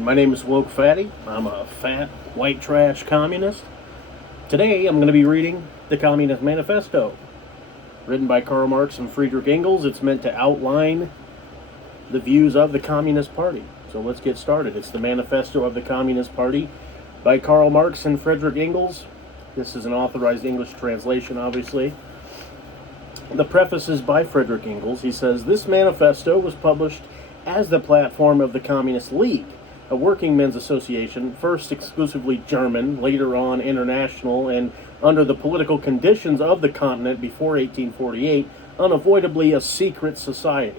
My name is wokefatti. I'm a fat, white trash communist. Today I'm going to be reading The Communist Manifesto. Written by Karl Marx and Friedrich Engels, it's meant to outline the views of the Communist Party. So let's get started. It's the Manifesto of the Communist Party by Karl Marx and Friedrich Engels. This is an authorized English translation, obviously. The preface is by Friedrich Engels. He says, "This manifesto was published as the platform of the Communist League, a working men's association, first exclusively German, later on international, and under the political conditions of the continent before 1848, unavoidably a secret society.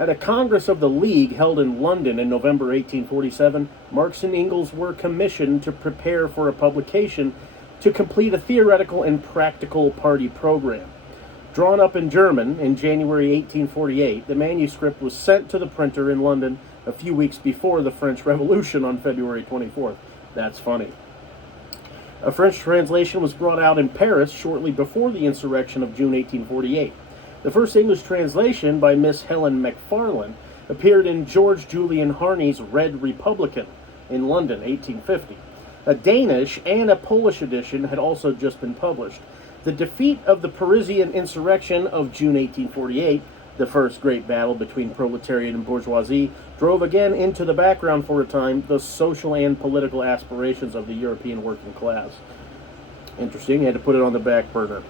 At a Congress of the League held in London in November 1847, Marx and Engels were commissioned to prepare for a publication to complete a theoretical and practical party program. Drawn up in German in January 1848, the manuscript was sent to the printer in London a few weeks before the French Revolution on February 24th. That's funny. A French translation was brought out in Paris shortly before the insurrection of June 1848. The first English translation, by Miss Helen Macfarlane, appeared in George Julian Harney's Red Republican in London, 1850. A Danish and a Polish edition had also just been published. The defeat of the Parisian insurrection of June 1848, the first great battle between proletariat and bourgeoisie, drove again into the background for a time the social and political aspirations of the European working class." Interesting, he had to put it on the back burner.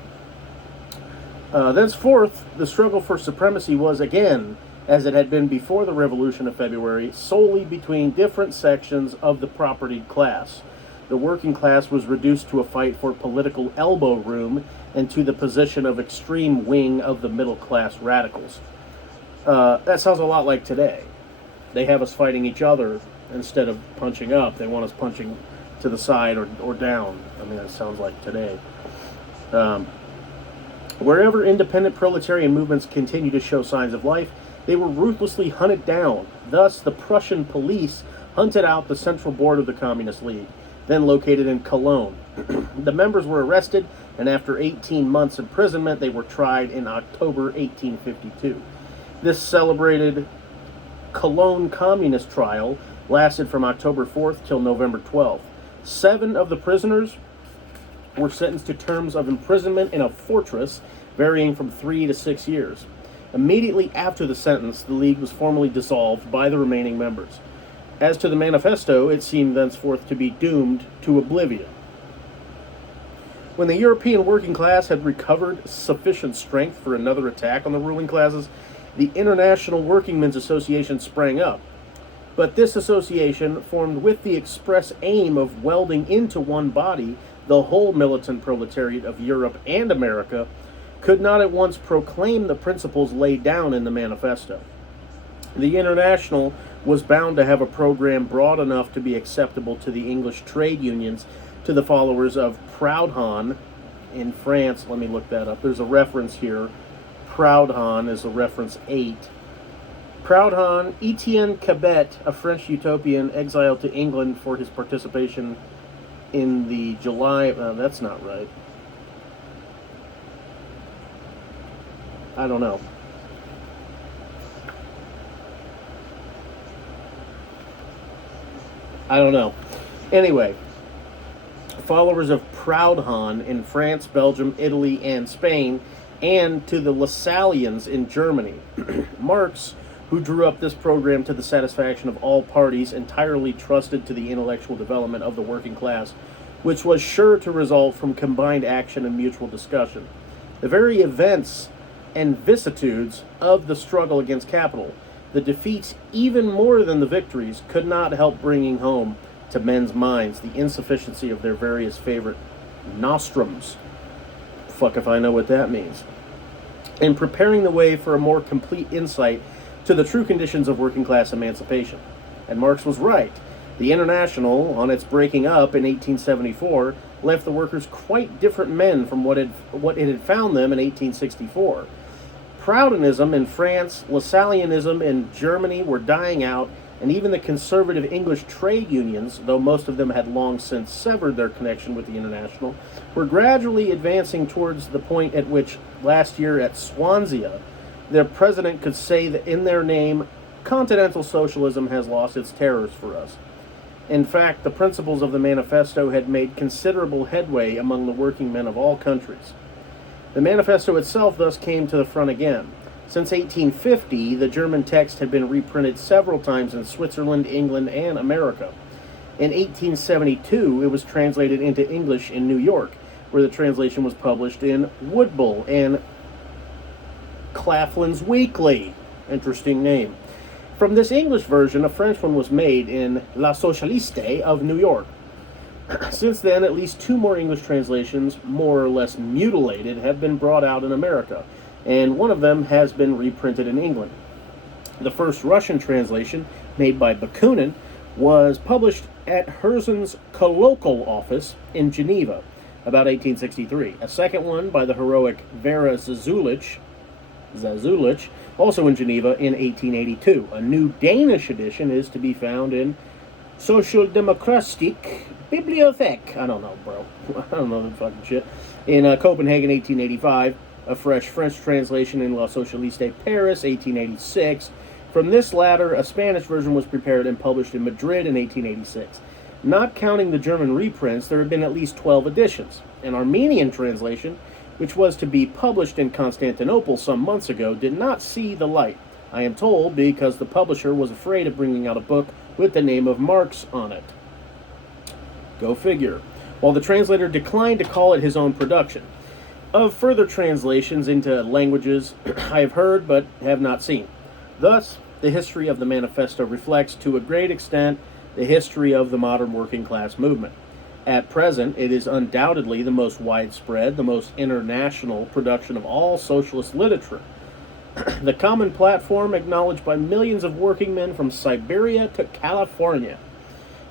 Thenceforth, the struggle for supremacy was again, as it had been before the Revolution of February, solely between different sections of the propertied class. The working class was reduced to a fight for political elbow room and to the position of extreme wing of the middle-class radicals. That sounds a lot like today. They have us fighting each other instead of punching up. They want us punching to the side or down. I mean, that sounds like today. Wherever independent proletarian movements continue to show signs of life, they were ruthlessly hunted down. Thus, the Prussian police hunted out the Central Board of the Communist League, then located in Cologne. The members were arrested, and after 18 months imprisonment, they were tried in October 1852. This celebrated Cologne Communist trial lasted from October 4th till November 12th. 7 of the prisoners were sentenced to terms of imprisonment in a fortress, varying from 3 to 6 years. Immediately after the sentence, the League was formally dissolved by the remaining members. As to the manifesto, it seemed thenceforth to be doomed to oblivion. When the European working class had recovered sufficient strength for another attack on the ruling classes, the International Working Men's Association sprang up. But this association, formed with the express aim of welding into one body the whole militant proletariat of Europe and America, could not at once proclaim the principles laid down in the manifesto. The International was bound to have a program broad enough to be acceptable to the English trade unions, to the followers of Proudhon in France. Let me look that up. There's a reference here. Proudhon is a reference 8. Proudhon, Etienne Cabet, a French utopian exiled to England for his participation in the July... that's not right. I don't know. Anyway, followers of Proudhon in France, Belgium, Italy, and Spain, and to the Lassallians in Germany. Marx, who drew up this program to the satisfaction of all parties, entirely trusted to the intellectual development of the working class, which was sure to result from combined action and mutual discussion. The very events and vicissitudes of the struggle against capital, the defeats even more than the victories, could not help bringing home to men's minds the insufficiency of their various favorite nostrums. Fuck if I know what that means. In preparing the way for a more complete insight to the true conditions of working class emancipation. And Marx was right. The International, on its breaking up in 1874, left the workers quite different men from what it had found them in 1864. Proudonism in France, Lassallianism in Germany were dying out, and even the conservative English trade unions, though most of them had long since severed their connection with the International, were gradually advancing towards the point at which, last year at Swansea, their president could say that in their name, continental socialism has lost its terrors for us. In fact, the principles of the manifesto had made considerable headway among the working men of all countries. The manifesto itself thus came to the front again. Since 1850, the German text had been reprinted several times in Switzerland, England, and America. In 1872, it was translated into English in New York, where the translation was published in Woodbull and Claflin's Weekly. Interesting name. From this English version, a French one was made in La Socialiste of New York. Since then, at least 2 more English translations, more or less mutilated, have been brought out in America, and one of them has been reprinted in England. The first Russian translation, made by Bakunin, was published at Herzen's colloquial office in Geneva, about 1863. A second one by the heroic Vera Zazulich, also in Geneva, in 1882. A new Danish edition is to be found in Socialdemokratisk Bibliothek. I don't know, bro. I don't know the fucking shit. In Copenhagen, 1885. A fresh French translation in La Socialiste Paris, 1886. From this latter, a Spanish version was prepared and published in Madrid in 1886. Not counting the German reprints, there have been at least 12 editions. An Armenian translation, which was to be published in Constantinople some months ago, did not see the light, I am told, because the publisher was afraid of bringing out a book with the name of Marx on it. Go figure. While the translator declined to call it his own production. Of further translations into languages, I have heard but have not seen. Thus, the history of the manifesto reflects, to a great extent, the history of the modern working class movement. At present, it is undoubtedly the most widespread, the most international production of all socialist literature. The common platform acknowledged by millions of working men from Siberia to California.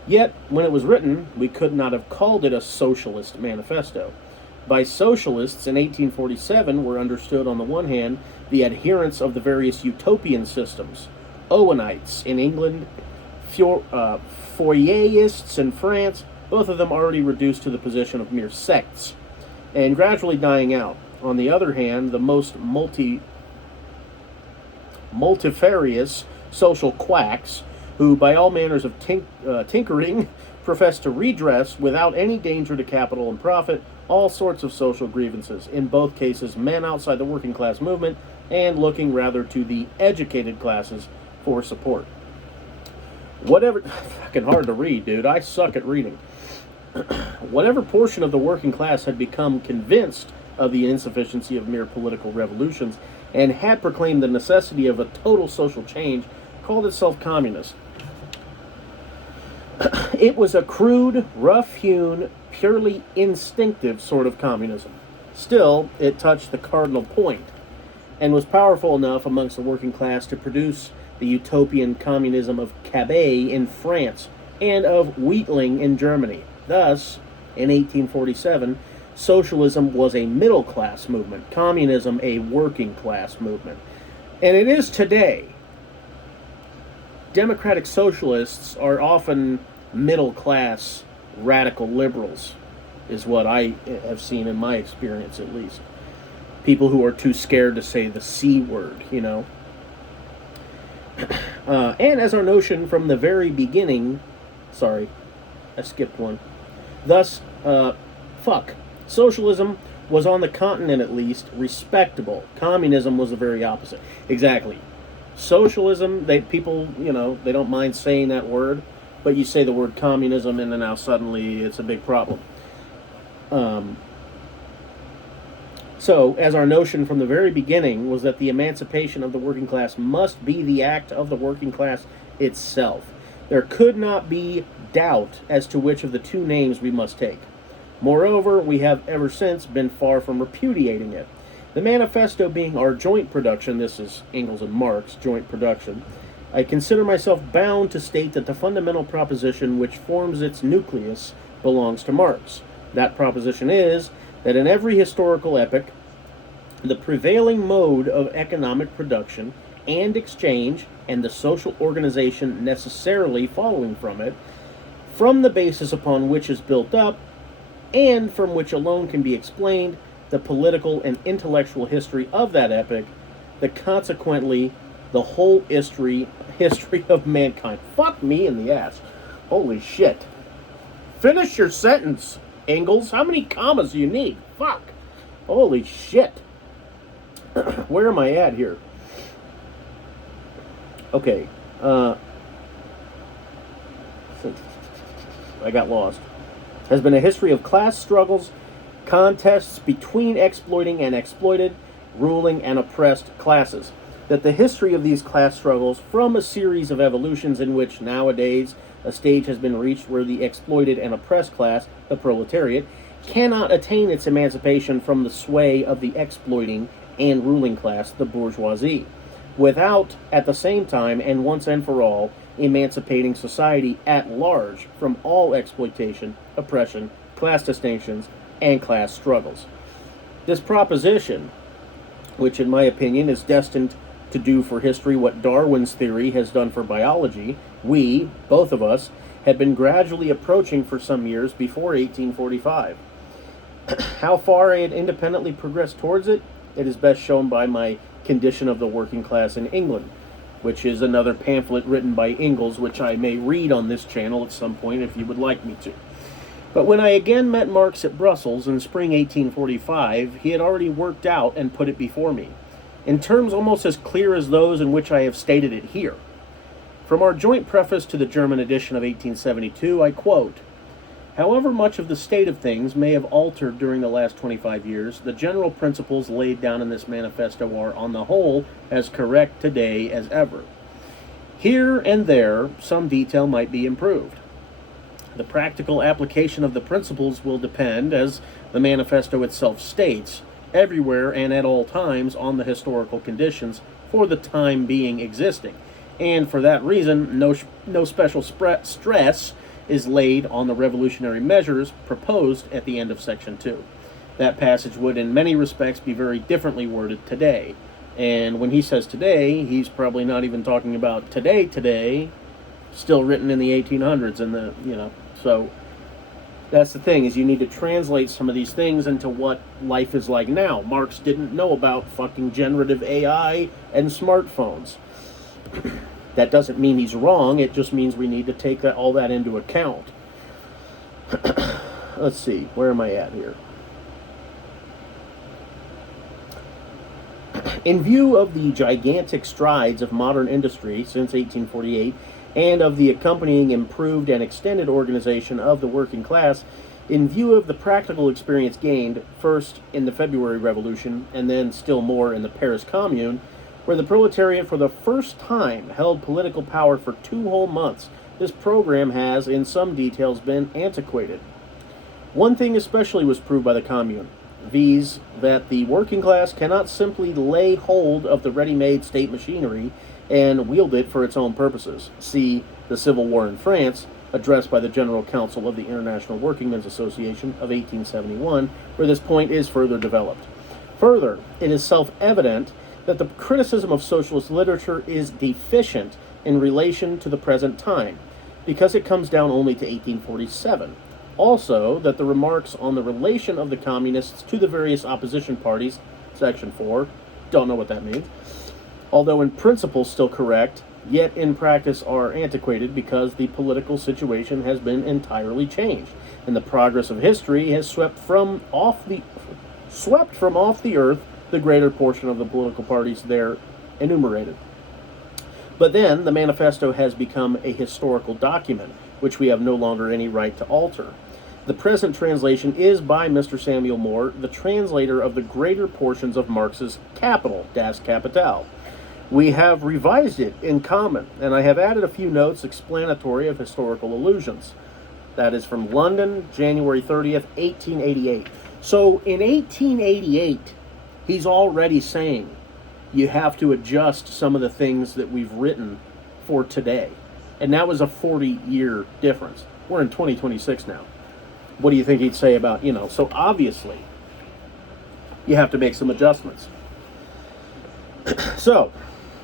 Yet, when it was written, we could not have called it a socialist manifesto. By socialists in 1847 were understood, on the one hand, the adherents of the various utopian systems, Owenites in England, Fourierists in France, both of them already reduced to the position of mere sects, and gradually dying out. On the other hand, the most multifarious social quacks, who by all manners of tinkering profess to redress, without any danger to capital and profit, all sorts of social grievances, in both cases men outside the working class movement, and looking rather to the educated classes for support. Whatever, fucking hard to read, dude. I suck at reading. Whatever portion of the working class had become convinced of the insufficiency of mere political revolutions and had proclaimed the necessity of a total social change, called itself communist. It was a crude, rough-hewn, purely instinctive sort of communism. Still, it touched the cardinal point, and was powerful enough amongst the working class to produce the utopian communism of Cabet in France and of Wheatling in Germany. Thus, in 1847, socialism was a middle-class movement, communism a working-class movement. And it is today. Democratic socialists are often middle-class radical liberals, is what I have seen in my experience, at least. People who are too scared to say the C word, you know. And as our notion from the very beginning, sorry, I skipped one. Thus, socialism was on the continent at least respectable. Communism was the very opposite. Exactly. Socialism, people, they don't mind saying that word, but you say the word communism and then now suddenly it's a big problem. So, as our notion from the very beginning was that the emancipation of the working class must be the act of the working class itself, there could not be doubt as to which of the two names we must take. Moreover, we have ever since been far from repudiating it. The manifesto being our joint production, this is Engels and Marx, joint production, I consider myself bound to state that the fundamental proposition which forms its nucleus belongs to Marx. That proposition is that in every historical epoch, the prevailing mode of economic production and exchange, and the social organization necessarily following from it, from the basis upon which is built up, and from which alone can be explained the political and intellectual history of that epoch, the consequently the whole history of mankind. Fuck me in the ass. Holy shit. Finish your sentence, Engels. How many commas do you need? Fuck. Holy shit. Where am I at here? Okay. I got lost. Has been a history of class struggles, contests between exploiting and exploited, ruling and oppressed classes. That the history of these class struggles, from a series of evolutions in which nowadays a stage has been reached where the exploited and oppressed class, the proletariat, cannot attain its emancipation from the sway of the exploiting and ruling class, the bourgeoisie, without, at the same time and once and for all, emancipating society at large from all exploitation, oppression, class distinctions, and class struggles. This proposition, which in my opinion is destined to do for history what Darwin's theory has done for biology, we, both of us, had been gradually approaching for some years before 1845. How far I had independently progressed towards it, it is best shown by my Condition of the Working Class in England, which is another pamphlet written by Engels, which I may read on this channel at some point if you would like me to. But when I again met Marx at Brussels in spring 1845, he had already worked out and put it before me, in terms almost as clear as those in which I have stated it here. From our joint preface to the German edition of 1872, I quote, "However much of the state of things may have altered during the last 25 years, the general principles laid down in this manifesto are, on the whole, as correct today as ever. Here and there, some detail might be improved. The practical application of the principles will depend, as the manifesto itself states, everywhere and at all times on the historical conditions for the time being existing, and for that reason no special stress is laid on the revolutionary measures proposed at the end of Section 2. That passage would in many respects be very differently worded today." And when he says today, he's probably not even talking about today, still written in the 1800s, so that's the thing, is you need to translate some of these things into what life is like now. Marx didn't know about fucking generative AI and smartphones. That doesn't mean he's wrong, it just means we need to take all that into account. Let's see, where am I at here? In view of the gigantic strides of modern industry since 1848, and of the accompanying improved and extended organization of the working class, in view of the practical experience gained, first in the February Revolution, and then still more in the Paris Commune, where the proletariat for the first time held political power for 2 whole months, this program has, in some details, been antiquated. One thing especially was proved by the Commune, viz. That the working class cannot simply lay hold of the ready-made state machinery and wield it for its own purposes. See the Civil War in France, addressed by the General Council of the International Workingmen's Association of 1871, where this point is further developed. Further, it is self-evident that the criticism of socialist literature is deficient in relation to the present time, because it comes down only to 1847. Also, that the remarks on the relation of the communists to the various opposition parties, Section 4, don't know what that means, although in principle still correct, yet in practice are antiquated because the political situation has been entirely changed, and the progress of history has swept from off the earth the greater portion of the political parties there enumerated. But then the manifesto has become a historical document, which we have no longer any right to alter. The present translation is by Mr. Samuel Moore, the translator of the greater portions of Marx's Capital, Das Kapital. We have revised it in common, and I have added a few notes explanatory of historical allusions. That is from London, January 30th, 1888. So in 1888, he's already saying you have to adjust some of the things that we've written for today. And that was a 40-year difference. We're in 2026 now. What do you think he'd say about, so obviously you have to make some adjustments. So,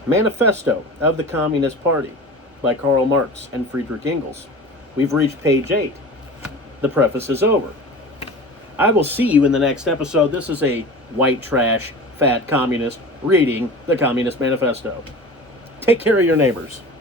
Manifesto of the Communist Party by Karl Marx and Friedrich Engels. We've reached page 8. The preface is over. I will see you in the next episode. This is a white trash, fat communist reading the Communist Manifesto. Take care of your neighbors.